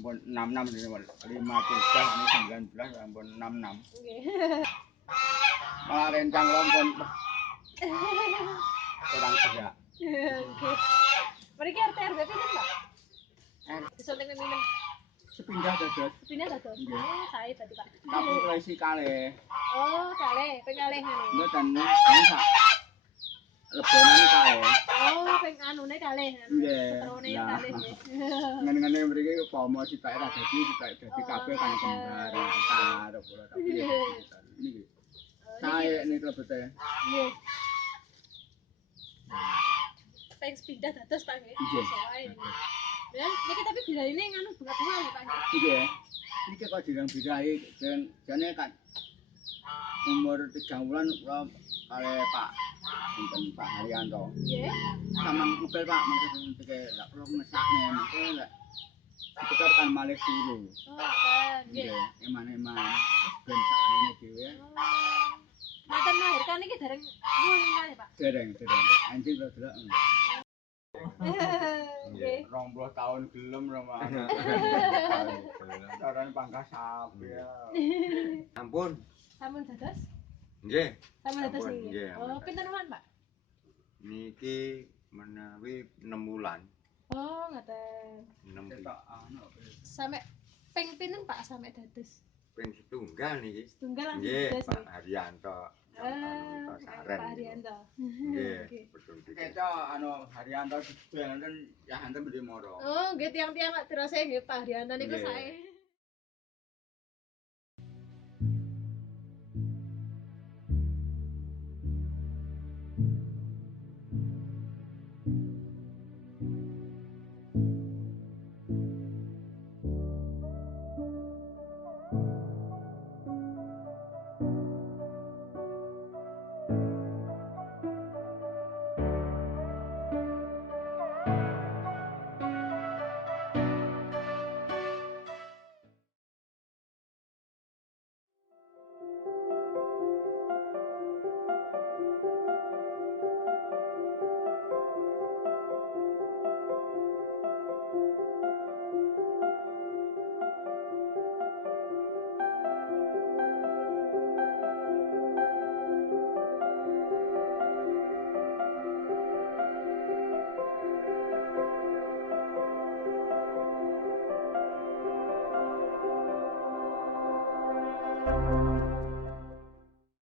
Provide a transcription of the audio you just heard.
Ampun 66 ini 53 ini 19 ampun 66. Nggih. Malah rencang lompon. Kurang gerak. Oke. Mriki RT RW pinten, Pak? Disunting minum. Sepindah dados. Pindah dados. Oh, sae berarti, Pak. Kalkulasi kalih. Oh, kalih, ping kalih ngene. Mboten sak lebonan kalih. Oh, ping anune kalih. Setrone kalih nggih. Ngene-ngene mriki upama sitake ra dadi kabeh kan kembar karo kula tapi niki. Sae niki lebete. Nggih. Ping pindah dados, Pak nggih. Sae. Ya, niki tapi bilayane nganu bunga-bunga lho, Pak nggih. Nggih. Iki kok dirang birai jane kan umur 3 bulan kula kare Pak sinten Pak Haryanto. Nggih. Samang mobil Pak mungkin tike lak kula ngesakne mungkin lek sekitar kan malih turu. Oh, kan nggih. Eman-eman ben sakmene dhewe. Maten melahirkan iki dereng nyuwun kalih, Pak. Dereng. Anjing kula delok. Nggih. 20 tahun gelem romahan. Carane pangkas sapi ya. Ampun. Sampun dados? Nggih. Sampun dados Sampun, niki. nggih, Oh, ampun. pinten wulan, Pak? Niki menawi 6 wulan. Oh, ngoten. 6 Ketok anu. Sampai ping pinten, Pak, sampai dados? ping setunggal niki. Setunggal langsung Nggih, dados. Pak Haryanto. Anu Saren. Pak Haryanto. Nggih, betul iki. Ketok anu Haryanto sebenarnya ya hantem beli moro. Oh, nggih tiang-tiang Pak terus nggih Pak Haryanto niku Nggih. sae.